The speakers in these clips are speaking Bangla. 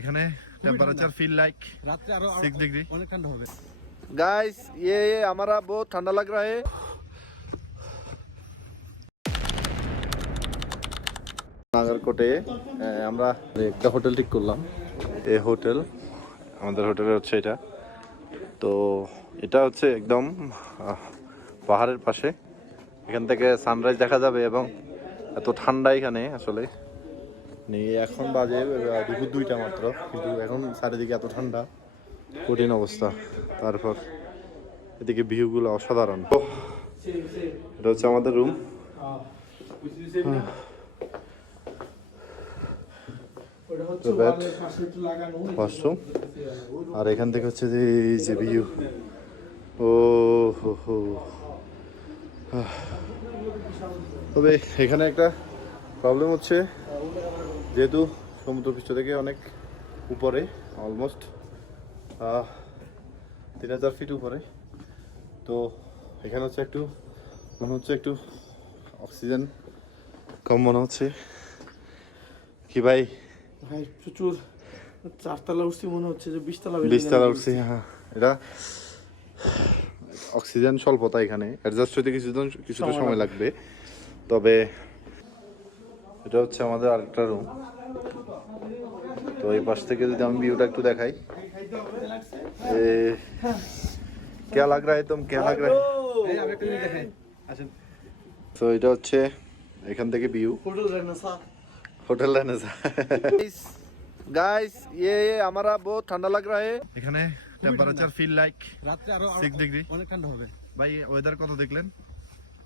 এখানে टेंपरेचर फील लाइक रात में 6 डिग्री। অনেক ঠান্ডা হবে। गाइस ये हमारा बहुत ठंडा लग रहा है। নাগরকোটে আমরা একটা হোটেল ঠিক করলাম। এই হোটেল আমাদের হোটেলের হচ্ছে এটা। তো এটা হচ্ছে একদম পাহাড়ের পাশে। এখান থেকে সানরাইজ দেখা যাবে এবং এত ঠান্ডা এখানে আসলে এখন বাজে দুপুর 2টা মাত্র, কিন্তু এখন চারিদিকে এত ঠান্ডা, কঠিন অবস্থা। তারপর এদিকে ভিউগুলো অসাধারণ। এটা হচ্ছে আমাদের রুম। ওয়াশরুম, আর এখান থেকে হচ্ছে যে এই যে ভিউ। ও হো হো। তবে এখানে একটা প্রবলেম হচ্ছে, যেহেতু সমুদ্রপৃষ্ঠ থেকে অনেক উপরে, অলমোস্ট 3000 ফিট উপরে, তো এখানে হচ্ছে একটু মনে হচ্ছে একটু অক্সিজেন কম মনে হচ্ছে। কি ভাই? ভাই প্রচুর 4 তলা উঠছি, মনে হচ্ছে যে 20 তলা 20 তলা উঠছি। হ্যাঁ, এটা অক্সিজেন স্বল্পতা, এখানে অ্যাডজাস্ট হতে কিছুটা সময় লাগবে। তবে এটা হচ্ছে আমাদের আরেকটা রুম। তো এই পাশ থেকে যদি আমি ভিউটা একটু দেখাই, क्या लग रहा है तुम, क्या लग रहा है? তো এটা হচ্ছে এখান থেকে ভিউ होटल रहने से। गाइस ये हमारा बहुत ठंडा लग रहा है। এখানে टेंपरेचर फील लाइक রাত में 6 ডিগ্রি। অনেক ঠান্ডা হবে ভাই ওয়েদার কত দেখলেন?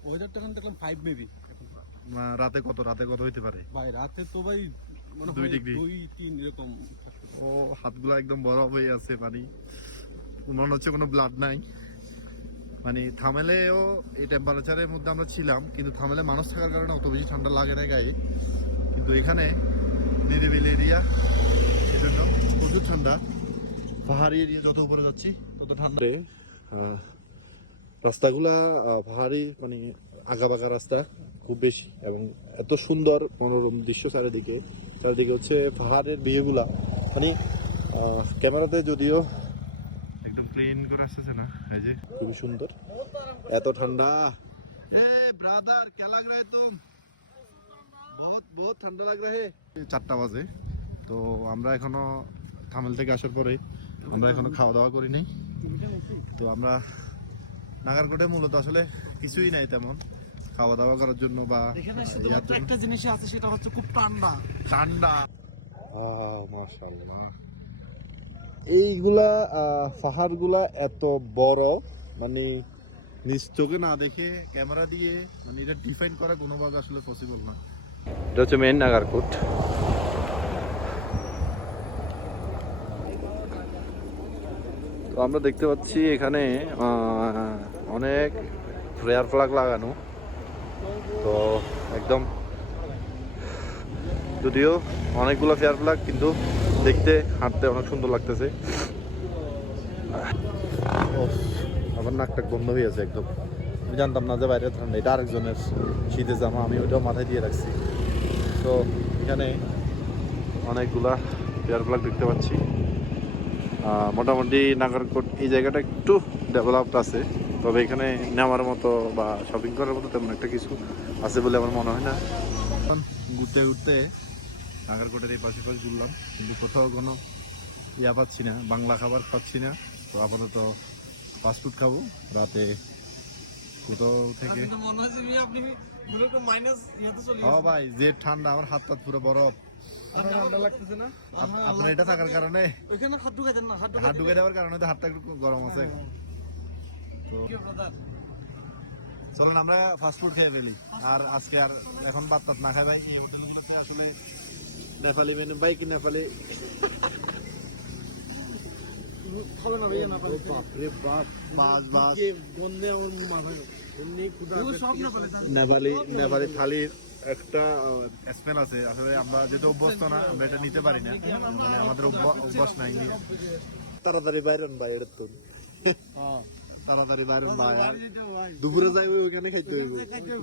ওয়েদারটা এখন দেখলাম 5 মেবি। রাতে কত হইতে পারে ভাই রাতে তো ভাই মানে 2 ডিগ্রি 2-3 এরকম। ও হাতগুলো একদম বরফ হয়ে আছে, পানি মনে হচ্ছে কোনো ব্লাড নাই। মানে থামেলেও এই টেম্পারেচারের মধ্যে আমরা ছিলাম, কিন্তু থামেলে মানুষ থাকার কারণে অত বেশি ঠান্ডা লাগে না গায়ে। কিন্তু এখানে নিরিবিলি এরিয়া, এই জন্য প্রচুর ঠান্ডা। পাহাড়ি এরিয়া যত উপরে যাচ্ছি তত ঠান্ডা। রাস্তাগুলা পাহাড়ি, মানে আঁকাবাঁকা রাস্তা খুব বেশি, এবং এত সুন্দর মনোরম দৃশ্য চারিদিকে হচ্ছে পাহাড়ের ভিউগুলা, মানে ক্যামেরাতে যদিও একদম ক্লিন করে আসতেছে না, এই যে খুবই সুন্দর, এত ঠান্ডা। এ ব্রাদার क्या लग रहा है तुम? बहुत ঠান্ডা लग रहा है। 4টা বাজে। তো আমরা এখনো থামেল থেকে আসার পরে আমরা এখনো খাওয়া দাওয়া করি নাই। তো আমরা নাগারকোটে মূলত আসলে কিছুই নাই তেমন খাওয়া দাওয়া করার জন্য, বা এখানে শুধুমাত্র একটা জিনিস আছে, সেটা হচ্ছে খুব ঠান্ডা। মাশাআল্লাহ। এইগুলা পাহাড়গুলা এত বড়, মানে নিজ চোখে না দেখে ক্যামেরা দিয়ে মানে এটা ডিফাইন করা কোনোভাবে আসলে পসিবল না। এটা হচ্ছে মেইন নাগারকোট। তো আমরা দেখতে পাচ্ছি এখানে অনেক ফ্লেয়ার ফ্ল্যাগ লাগানো। তো একদম, যদিও অনেকগুলো ফেয়ার ফ্ল্যাগ, কিন্তু দেখতে হাঁটতে অনেক সুন্দর লাগতেছে। আমার নাকটা বন্ধ হয়ে আছে একদম। আমি জানতাম না যে বাইরে ঠান্ডা। এটা আরেকজনের শীতের জামা, আমি ওইটাও মাথায় দিয়ে রাখছি। তো এখানে অনেকগুলা ফেয়ার ফ্ল্যাগ দেখতে পাচ্ছি। মোটামুটি নাগরকোট এই জায়গাটা একটু ডেভেলপড আছে, তবে এখানে নেওয়ার মতো বা শপিং করার মতো তেমন একটা কিছু আছে বলে আমার মনে হয় না। ঘুরতে ঘুরতে নাগরকোটের এই পাশে ঘুরলাম, কিন্তু কোথাও কোনো ইয়া পাচ্ছি না, বাংলা খাবার পাচ্ছি না। তো আপাতত ফাস্টফুড খাবো রাতে কোথাও থেকে। হ্যাঁ ভাই, যে ঠান্ডা, আমার হাত পাত পুরো বরফ। ঠান্ডা লাগতেছে না আপনার এটা থাকার কারণে, ওইখানে হাত ঢুকাই দেন না, হাত ঢুকে দেওয়ার কারণে তো হাতটা একটু গরম আছে। তো চলেন আমরা ফাস্টফুড খেয়ে ফেলি। আর আজকে আর এখন ভাত টাত না খাই ভাই। এই হোটেলগুলোতে আসলে নেপালি মেনু ভাই, কি নেপালি খাবে না ভাইয়া, না পারে বাপরে বাপ, মাছ মাছ গন্ধে আমার মাথায় এমনি ক্ষুধা সব নেপালি থালির একটা স্মেল আছে। আসলে আমরা যেহেতু অভ্যস্ত না, আমরা এটা নিতে পারি না, মানে আমাদের অভ্যাস নাই। তাড়াতাড়ি বাইরেন ভাই, এটা তো তাড়াতাড়ি বাইরেন ভাই, দুপুরে যাই ওইখানে খাইতে হইব।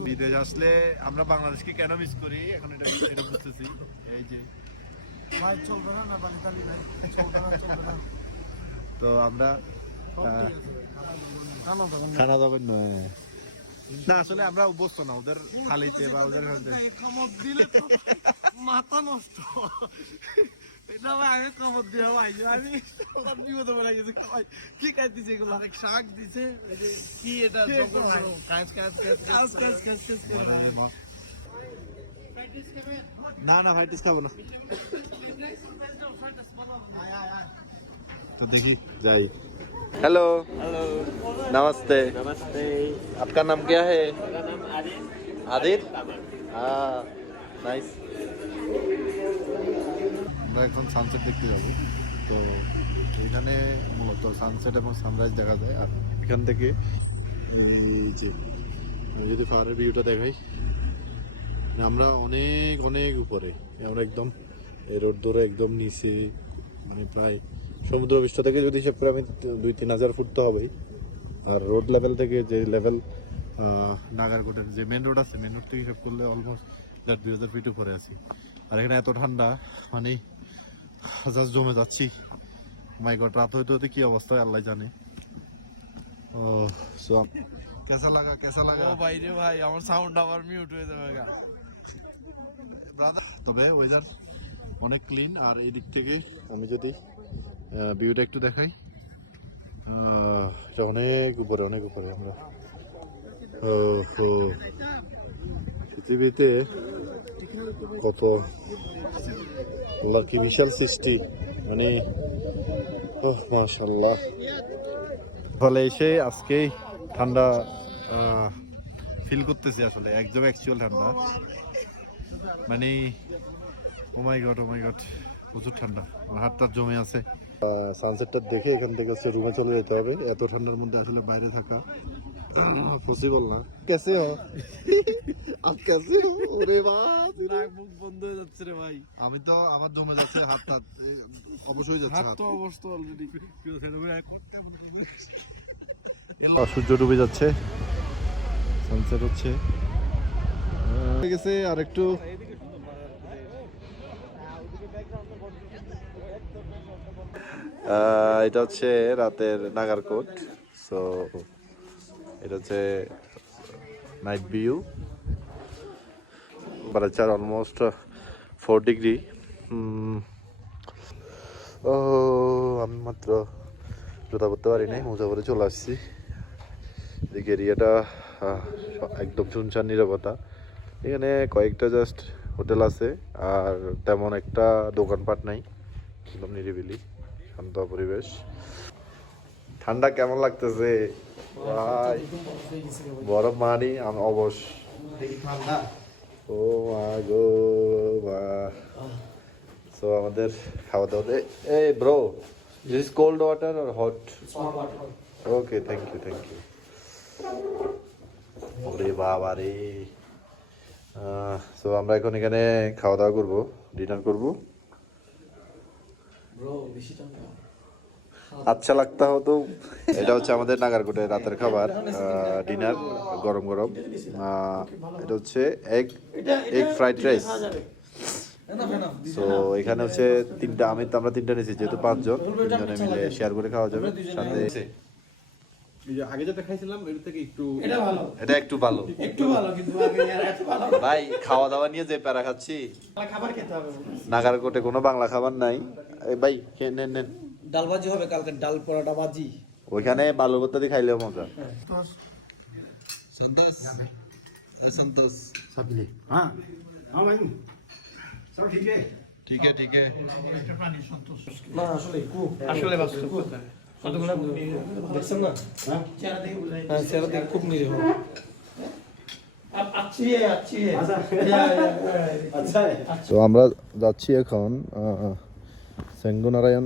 বিদেশ আসলে আমরা বাংলাদেশকে কেন মিস করি এখন এটা বুঝতেছি। এই যে ভাই চলবে না না পানি টানি ভাই চলবে না তো আমরা খানা দাবেন খানা দাবেন নয় না আসলে আমরা অভ্যস্ত না ওদের থালিতে বা ওদের কামড় দিলে তো মাথা নষ্ট এটা ভাই আগে কামড় দিয়ে ভাই আমি ওরা বিপদে পড়ে গেছে ভাই কি কাজ দিছে এগুলো অনেক শাক দিছে এই যে কি এটা কাজ না না ভাইটিস খাবো না तो देखिए जाइए हेलो हेलो नमस्ते नमस्ते आपका नाम क्या है मेरा नाम आदिल आदिल कामर हाँ नाइस আমরা এখন সানসেট দেখতে যাব তো এখানে মূলত সানসেট এবং সানরাইজ দেখা যায় আর এখান থেকে এই যে আমি যদি পাহাড়ের ভিউটা দেখাই আমরা অনেক অনেক উপরে আমরা একদম এই রোড ধরে একদম নিচে মানে প্রায় সমুদ্র পৃষ্ঠ থেকে যদি হিসেব করে আমি 2-3 হাজার ফুট তো হবেই আর রোড লেভেল থেকে যে লেভেল নাগারকোটের যে মেন রোড আছে মেন রোড থেকে হিসেব করলে অলমোস্ট 1,500 ফিট উপরে আছি আর এখানে এত ঠান্ডা মানে জাস্ট জমে যাচ্ছি মাই গড রাত হইতে হতে কি অবস্থা হয় আল্লাহ জানে ও সো কেসা লাগা ও ভাই রে ভাই আমার সাউন্ড আবার মিউট হয়ে যাবে গা ব্রাদার তবে ওয়েদার অনেক ক্লিন আর এই দিক থেকে আমি যদি ভিউটা একটু দেখাই এটা অনেক উপরে আমরা পৃথিবীতে কত আল্লাহর কি বিশাল সৃষ্টি মানে মাশাআল্লাহ ফলে এসে আজকেই ঠান্ডা ফিল করতেছি আসলে একদম অ্যাকচুয়াল ঠান্ডা মানে ও মাই গড প্রচুর ঠান্ডা আমার হাতটা জমে আছে সানসেটটা দেখে এখান থেকে হচ্ছে রুমে চলে যেতে হবে এত ঠান্ডার মধ্যে আসলে বাইরে থাকা পসিবল না কেসে হো আপ কেসে হো ওরে বাপ নাক মুখ বন্ধ হয়ে যাচ্ছে রে ভাই আমি তো আমার জমে যাচ্ছে হাত অবশ্যই যাচ্ছে হাত তো অবস্থা অলরেডি সূর্য ডুবে যাচ্ছে সানসেট হচ্ছে হয়ে গেছে আর একটু এটা হচ্ছে রাতের নাগারকোট সো এটা হচ্ছে night view temperature almost 4 degree ও আমি মাত্র জুতা পরতে পারি নাই মোজা পরে চলে আসছি এদিকে এরিয়াটা একদম শুনশান নীরবতা এখানে কয়েকটা জাস্ট হোটেল আছে আর তেমন একটা দোকানপাট নাই একদম নিরিবিলি শান্ত পরিবেশ ঠান্ডা কেমন লাগতেছে ভাই বরফ মানি আমি অবশ ও মা গো মা সো আমাদের খাওয়া দাওয়া এই bro this is cold water or hot okay thank you ওরে বাবা রে সো আমরা এখন এখানে খাওয়া দাওয়া করবো ডিনার করবো আচ্ছা লাগতা হতো এটা হচ্ছে আমাদের নাগারকোটের রাতের খাবার ডিনার গরম গরম এটা হচ্ছে এগ ফ্রাইড রাইস সো এখানে হচ্ছে আমরা তিনটা নিয়েছি যেহেতু 5 জন 3 জনে মিলে শেয়ার করে খাওয়া যাবে সাথে আগে যেটা খাইছিলাম এর থেকে এটা একটু ভালো কিন্তু আগে এত ভালো ভাই খাওয়া দাওয়া নিয়ে যে প্যারা খাচ্ছি খাবার খেতে হবে নাগারকোটে কোনো বাংলা খাবার নাই এই ভাই নেন ডাল ভাজি হবে কালকে ডাল পরোটা ভাজি ওইখানে বালু ভর্তা দিয়ে খাইলেও মজা संतोष सबले हाँ हाँ भाई सब ठीक है না আসলে বাস্তব কথা কতগুলো দেখছেন না চেহারা দেখে বুঝাই চেহারা দেখে খুব নিরীহ তো আমরা যাচ্ছি এখন সেঙ্গুনারায়ণ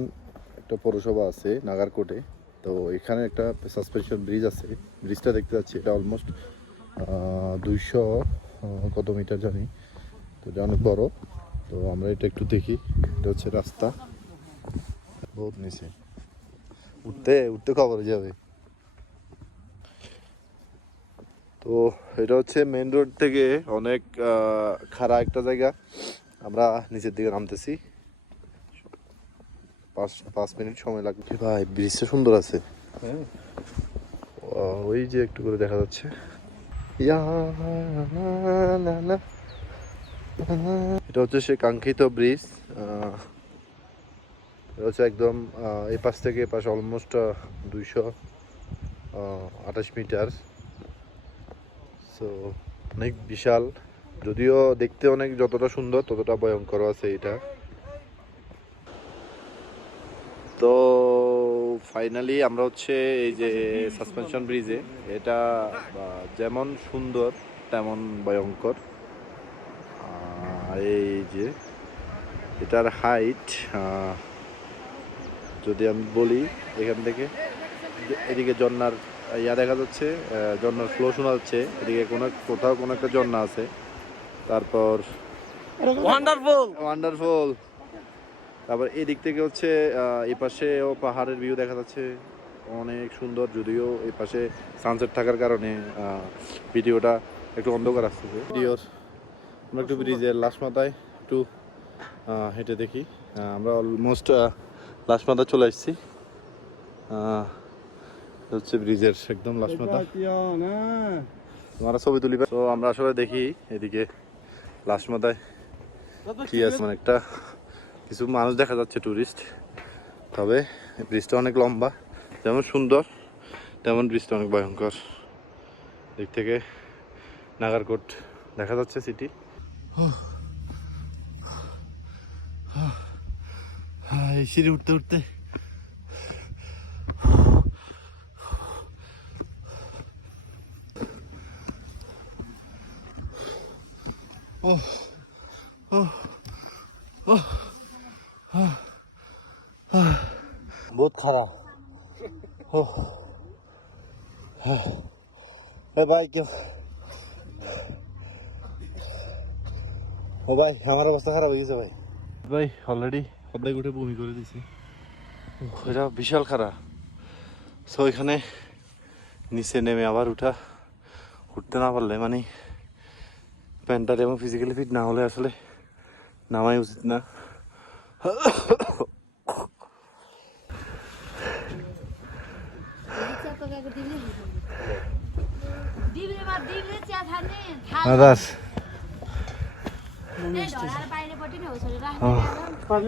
একটা পৌরসভা আছে নাগারকোটে তো এখানে একটা সাসপেনশন ব্রিজ আছে ব্রিজটা দেখতে যাচ্ছি এটা অলমোস্ট 200 কত মিটার জানি তো এটা অনেক বড় তো আমরা এটা একটু দেখি এটা হচ্ছে রাস্তা বহুত নিচে উঠতে খবর যাবে তো এটা হচ্ছে মেন রোড থেকে অনেক খাড়া একটা জায়গা আমরা নিচের দিকে নামতেছি 5 মিনিট সময় লাগবে। ভাই ব্রিজটা সুন্দর আছে। ওই যে একটু করে দেখা যাচ্ছে। এটা হচ্ছে সে কাঙ্ক্ষিত ব্রিজ। এটা হচ্ছে একদম এই পাশ থেকে এ পাশ অলমোস্ট 228 মিটার। সো অনেক বিশাল, যদিও দেখতে অনেক যতটা সুন্দর ততটা ভয়ঙ্কর আছে এটা। তো ফাইনালি আমরা হচ্ছে এই যে সাসপেনশন ব্রিজে, এটা যেমন সুন্দর তেমন ভয়ঙ্কর। এই যে এটার হাইট যদি আমি বলি, এখান থেকে এদিকে ঝর্ণার দেখা যাচ্ছে, ঝর্ণার ফ্লো শোনা যাচ্ছে, এদিকে কোথাও কোনো একটা ঝর্ণা আছে। তারপর ওয়ান্ডারফুল। তারপর এদিক থেকে হচ্ছে এই পাশেও পাহাড়ের ভিউ দেখা যাচ্ছে, অনেক সুন্দর। যদিও এই পাশে সানসেট থাকার কারণে ভিডিওটা একটু অন্ধকার আসতেছে। আমরা একটু ব্রিজের লাস্ট মাথায় একটু হেঁটে দেখি। আমরা অলমোস্ট লাস্ট মাথা চলে আসছি। হচ্ছে ব্রিজের একদম লাস্ট মাথা, আমরা ছবি তুলি। তো আমরা আসলে দেখি এদিকে লাস্ট মাথায় কি আছে, মানে একটা কিছু মানুষ দেখা যাচ্ছে, টুরিস্ট। তবে ব্রিজটা অনেক লম্বা, যেমন সুন্দর তেমন ব্রিজটা অনেক ভয়ঙ্কর। দিক থেকে নাগারকোট দেখা যাচ্ছে সিটি। এই সিঁড়ি উঠতে উঠতে बहुत खरा हो। भाई क्यों ও ভাই, আমার অবস্থা খারাপ হয়ে গেছে ভাই। ভাই অলরেডি অর্ধেক উঠে বমি করে দিছি, এটা বিশাল খারাপ। সো এখানে নিচে নেমে আবার উঠতে না পারলে, মানে মেন্টালি এবং ফিজিক্যালি ফিট না হলে আসলে নামাই উচিত না। বাইরে